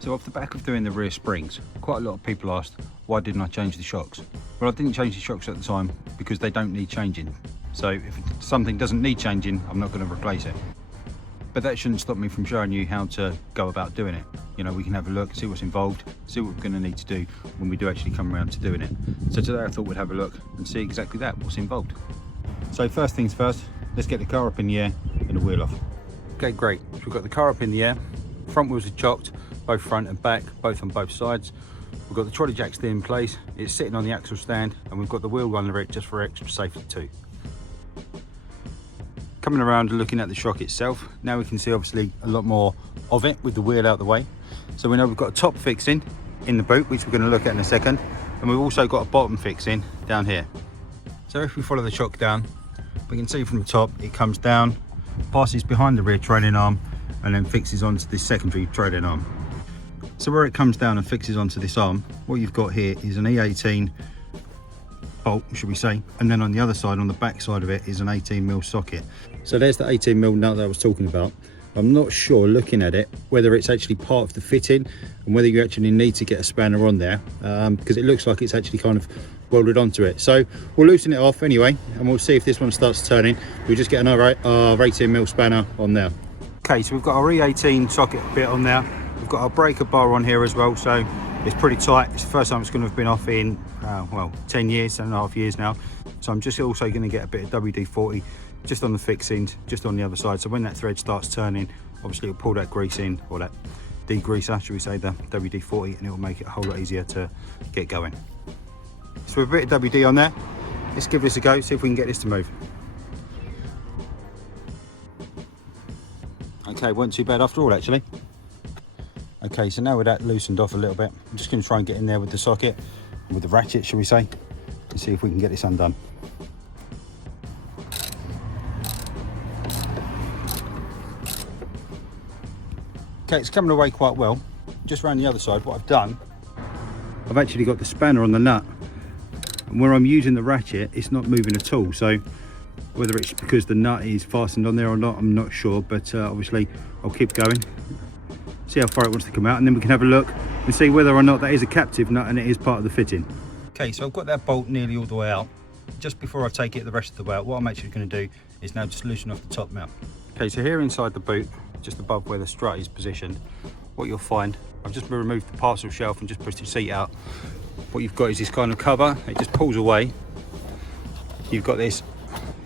So off the back of doing the rear springs, quite a lot of people asked, why didn't I change the shocks? Well, I didn't change the shocks at the time because they don't need changing. So if something doesn't need changing, I'm not going to replace it. But that shouldn't stop me from showing you how to go about doing it. You know, we can have a look, see what's involved, see what we're going to need to do when we do actually come around to doing it. So today I thought we'd have a look and see exactly that, what's involved. So first things first, let's get the car up in the air and the wheel off. Okay, great. So we've got the car up in the air, front wheels are chocked, both front and back, both on both sides. We've got the trolley jack still in place, it's sitting on the axle stand, and we've got the wheel under it just for extra safety too. Coming around and looking at the shock itself, now we can see obviously a lot more of it with the wheel out the way. So we know we've got a top fixing in the boot, which we're going to look at in a second, and we've also got a bottom fixing down here. So if we follow the shock down, we can see from the top it comes down, passes behind the rear trailing arm, and then fixes onto the secondary trailing arm. So where it comes down and fixes onto this arm, what you've got here is an E18 bolt, should we say, and then on the other side, on the back side of it, is an 18mm socket. So there's the 18mm nut that I was talking about. I'm not sure, looking at it, whether it's actually part of the fitting and whether you actually need to get a spanner on there, because it looks like it's actually kind of welded onto it. So we'll loosen it off anyway, and we'll see if this one starts turning. We'll just get another 18mm spanner on there. Okay, so we've got our E18 socket bit on there. We've got our breaker bar on here as well, so it's pretty tight. It's the first time it's going to have been off in, well, 10 years, 7.5 years now. So I'm just also going to get a bit of WD-40 just on the fixings, just on the other side. So when that thread starts turning, obviously it'll pull that grease in, or that degreaser, should we say, the WD-40, and it will make it a whole lot easier to get going. So with a bit of WD on there, let's give this a go, see if we can get this to move. Okay, wasn't too bad after all, actually. Okay, so now with that loosened off a little bit, I'm just going to try and get in there with the socket, with the ratchet, shall we say, and see if we can get this undone. Okay, it's coming away quite well. Just around the other side, what I've done, I've actually got the spanner on the nut, and where I'm using the ratchet, it's not moving at all. So whether it's because the nut is fastened on there or not, I'm not sure, but obviously I'll keep going, see how far it wants to come out, and then we can have a look and see whether or not that is a captive nut and it is part of the fitting. Okay, so I've got that bolt nearly all the way out. Just before I take it the rest of the way out, what I'm actually going to do is now just loosen off the top mount. Okay, so here inside the boot, just above where the strut is positioned, what you'll find, I've just removed the parcel shelf and just pushed the seat out. What you've got is this kind of cover, it just pulls away. You've got this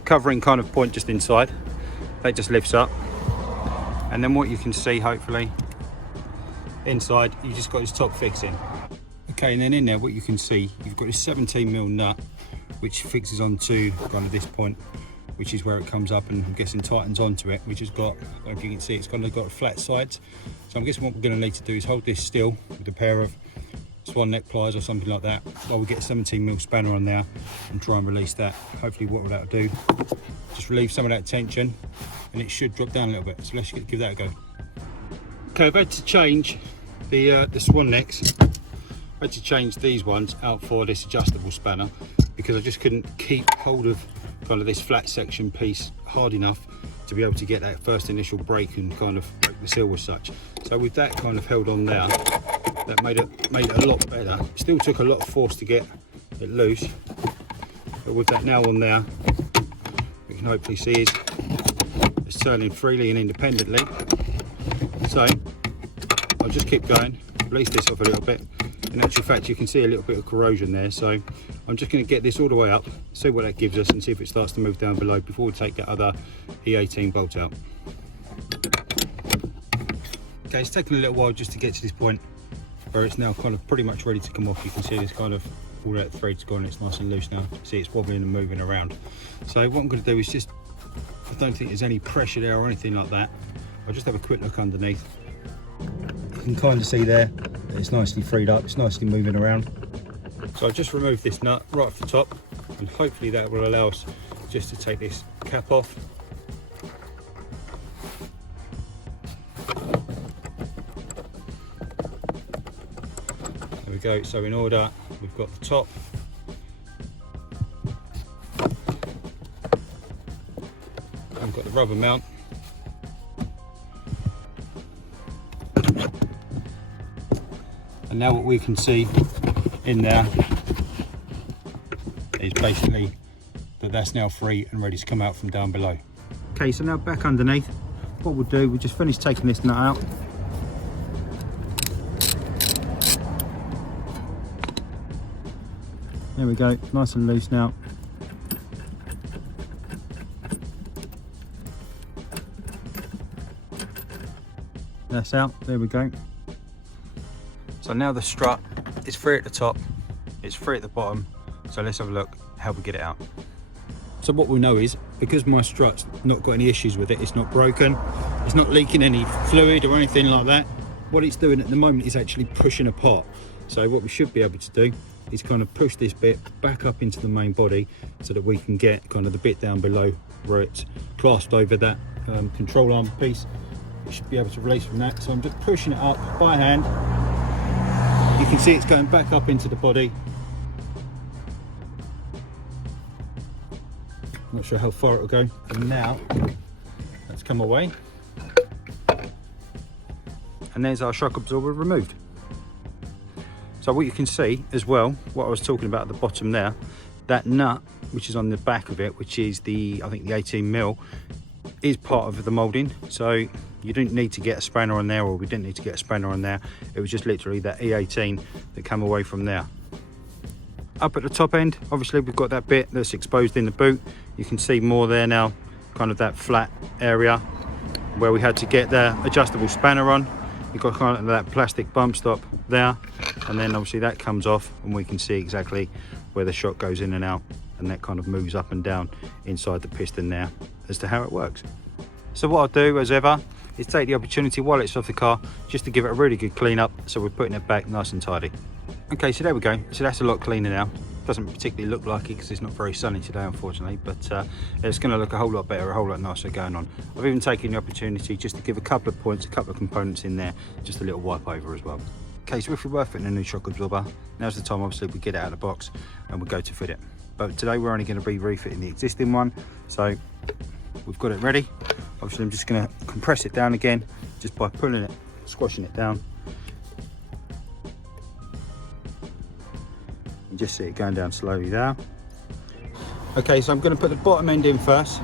covering kind of point just inside, that just lifts up, and then what you can see, hopefully, inside, you just got this top fixing. Okay, and then in there, what you can see, you've got this 17mm nut, which fixes onto kind of this point, which is where it comes up and I'm guessing tightens onto it, which has got, I don't know if you can see, it's kind of got flat sides. So I'm guessing what we're going to need to do is hold this still with a pair of swan neck pliers or something like that, while we get a 17mm spanner on there and try and release that. Hopefully what that'll do, just relieve some of that tension, and it should drop down a little bit. So let's give that a go. Okay, I've had to change the swan necks. I had to change these ones out for this adjustable spanner because I just couldn't keep hold of kind of this flat section piece hard enough to be able to get that first initial break and kind of break the seal as such. So with that kind of held on there, that made it a lot better. It still took a lot of force to get it loose, but with that now on there, we can hopefully see it's turning freely and independently. So I'll just keep going, release this off a little bit. In actual fact, you can see a little bit of corrosion there, so I'm just going to get this all the way up, see what that gives us, and see if it starts to move down below before we take that other E18 bolt out. Okay, it's taken a little while just to get to this point where it's now kind of pretty much ready to come off. You can see this kind of, all that thread's gone, it's nice and loose now. See, it's wobbling and moving around. So what I'm going to do is just, I don't think there's any pressure there or anything like that. I'll just have a quick look underneath. You can kind of see there, it's nicely freed up, it's nicely moving around. So I've just removed this nut right off the top, and hopefully that will allow us just to take this cap off. There we go, so in order, we've got the top. I've got the rubber mount. And now what we can see in there is basically that that's now free and ready to come out from down below. Okay, so now back underneath, what we'll do, we'll just finish taking this nut out. There we go, nice and loose now. That's out, there we go. So now the strut is free at the top, it's free at the bottom. So let's have a look how we get it out. So what we know is, because my strut's not got any issues with it, it's not broken, it's not leaking any fluid or anything like that. What it's doing at the moment is actually pushing apart. So what we should be able to do is kind of push this bit back up into the main body so that we can get kind of the bit down below where it's clasped over that control arm piece. We should be able to release from that. So I'm just pushing it up by hand. You can see it's going back up into the body. Not sure how far it'll go. And now that's come away. And there's our shock absorber removed. So what you can see as well, what I was talking about at the bottom there, that nut which is on the back of it, which is I think the 18mm, is part of the moulding. So you didn't need to get a spanner on there, or we didn't need to get a spanner on there. It was just literally that E18 that came away from there. Up at the top end, obviously we've got that bit that's exposed in the boot. You can see more there now, kind of that flat area where we had to get the adjustable spanner on. You've got kind of that plastic bump stop there, and then obviously that comes off and we can see exactly where the shock goes in and out, and that kind of moves up and down inside the piston there as to how it works. So what I'll do as ever is take the opportunity while it's off the car just to give it a really good clean up, so we're putting it back nice and tidy. Okay, so there we go. So that's a lot cleaner now. Doesn't particularly look like it because it's not very sunny today, unfortunately, but it's going to look a whole lot better, a whole lot nicer going on. I've even taken the opportunity just to give a couple of points, a couple of components in there, just a little wipe over as well. Okay, so if we were fitting a new shock absorber, now's the time obviously we get it out of the box and we go to fit it. But today we're only going to be refitting the existing one, so we've got it ready. Obviously I'm just going to compress it down again just by pulling it, squashing it down. You just see it going down slowly there. Okay, so I'm going to put the bottom end in first.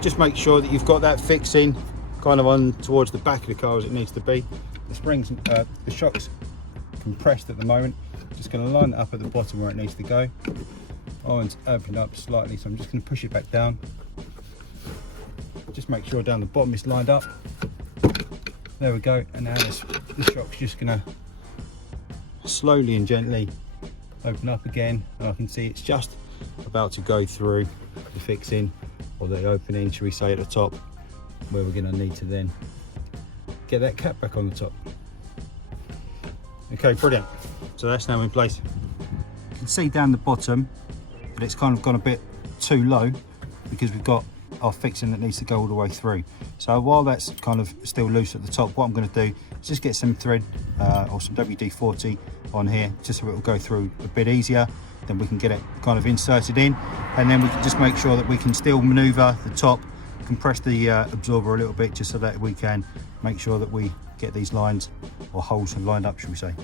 Just make sure that you've got that fixing kind of on towards the back of the car as it needs to be. The springs, the shock's compressed at the moment. Just going to line it up at the bottom where it needs to go. Oh, and it's opened up slightly, so I'm just going to push it back down. Just make sure down the bottom it's lined up. There we go, and now the shock's just going to slowly and gently open up again, and I can see it's just about to go through the fixing, or the opening, should we say, at the top, where we're going to need to then get that cap back on the top. Okay, brilliant. So that's now in place. You can see down the bottom that it's kind of gone a bit too low because we've got our fixing that needs to go all the way through. So while that's kind of still loose at the top, what I'm going to do is just get some thread or some WD-40 on here, just so it will go through a bit easier. Then we can get it kind of inserted in, and then we can just make sure that we can still maneuver the top, compress the absorber a little bit, just so that we can make sure that we get these lines or holes lined up, shall we say.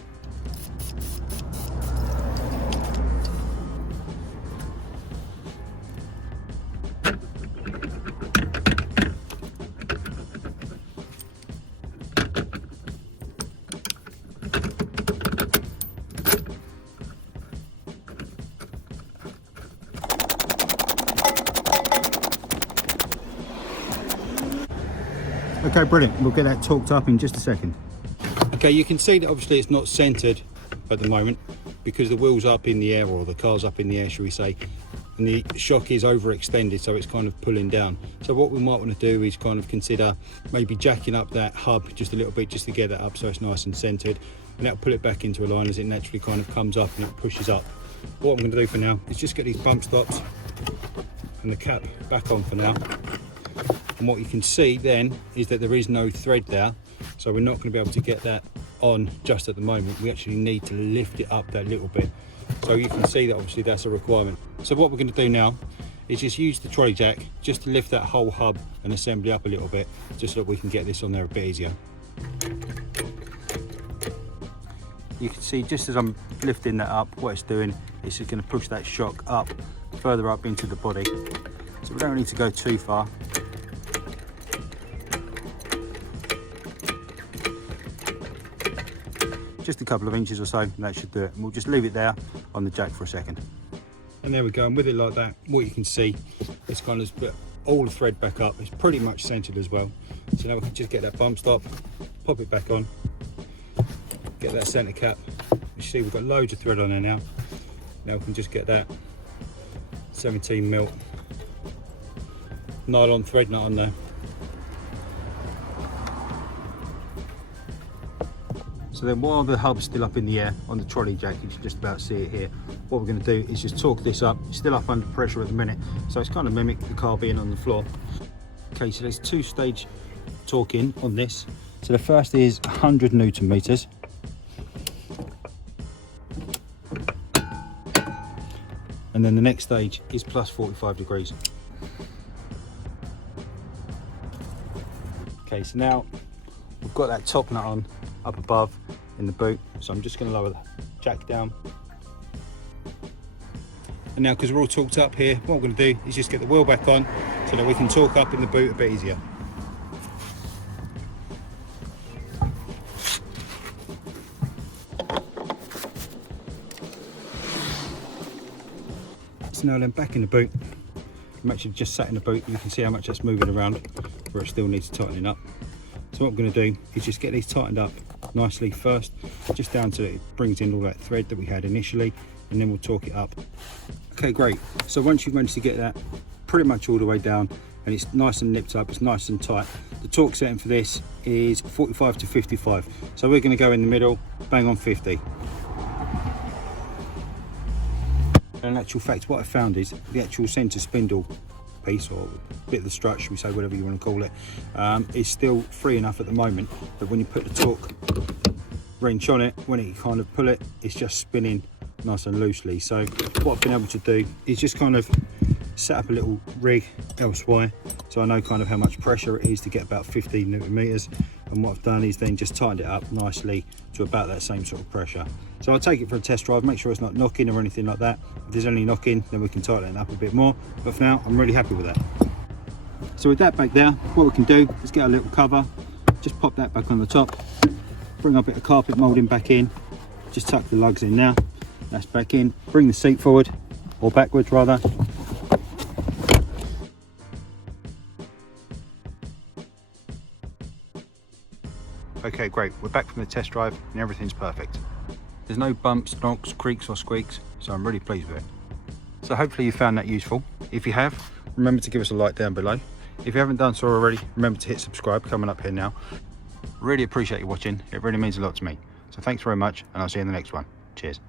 Okay, brilliant. We'll get that torqued up in just a second. Okay, you can see that obviously it's not centered at the moment because the wheel's up in the air, or the car's up in the air, shall we say, and the shock is overextended, so it's kind of pulling down. So what we might want to do is kind of consider maybe jacking up that hub just a little bit, just to get that up so it's nice and centered, and that'll pull it back into a line as it naturally kind of comes up and it pushes up. What I'm going to do for now is just get these bump stops and the cap back on for now. And what you can see then is that there is no thread there, so we're not going to be able to get that on just at the moment. We actually need to lift it up that little bit, so you can see that obviously that's a requirement. So what we're going to do now is just use the trolley jack just to lift that whole hub and assembly up a little bit, just so that we can get this on there a bit easier. you can see just as I'm lifting that up, what it's doing is just going to push that shock up, further up into the body. So we don't need to go too far. Just a couple of inches or so, and that should do it. And we'll just leave it there on the jack for a second. And there we go, and with it like that, what you can see, it's kind of put all the thread back up. It's pretty much centered as well. So now we can just get that bump stop, pop it back on, get that center cap. You see we've got loads of thread on there now. Now we can just get that 17mm nylon thread nut on there. So then while the hub's still up in the air on the trolley jack, you can just about see it here, what we're going to do is just torque this up. It's still up under pressure at the minute, so it's kind of mimic the car being on the floor. Okay, so there's two-stage torquing on this. So the first is 100 Newton meters. And then the next stage is plus 45 degrees. Okay, so now we've got that top nut on up above in the boot, so I'm just going to lower the jack down. And now, because we're all torqued up here, what I'm going to do is just get the wheel back on so that we can torque up in the boot a bit easier. So now then, back in the boot. I'm actually just sat in the boot, and you can see how much that's moving around, where it still needs tightening up. So what I'm going to do is just get these tightened up nicely first, just down to it brings in all that thread that we had initially, and then we'll torque it up. Okay, great. So once you've managed to get that pretty much all the way down and it's nice and nipped up, it's nice and tight, the torque setting for this is 45 to 55. So we're going to go in the middle, bang on 50. And in actual fact, what I found is the actual centre spindle piece, or bit of the strut, should we say, whatever you want to call it, is still free enough at the moment that when you put the torque wrench on it, when you kind of pull it, it's just spinning nice and loosely. So what I've been able to do is just kind of set up a little rig elsewhere, so I know kind of how much pressure it is to get about 15 Newton meters. And what I've done is then just tightened it up nicely to about that same sort of pressure. So I'll take it for a test drive, make sure it's not knocking or anything like that. If there's any knocking, then we can tighten it up a bit more. But for now, I'm really happy with that. So with that back there, what we can do is get a little cover, just pop that back on the top, bring a bit of carpet moulding back in, just tuck the lugs in now. That's back in. Bring the seat forward, or backwards rather. Okay, great, we're back from the test drive and everything's perfect. There's no bumps, knocks, creaks or squeaks, so I'm really pleased with it. So hopefully you found that useful. If you have, remember to give us a like down below. If you haven't done so already, remember to hit subscribe coming up here now. Really appreciate you watching, it really means a lot to me. So thanks very much, and I'll see you in the next one. Cheers.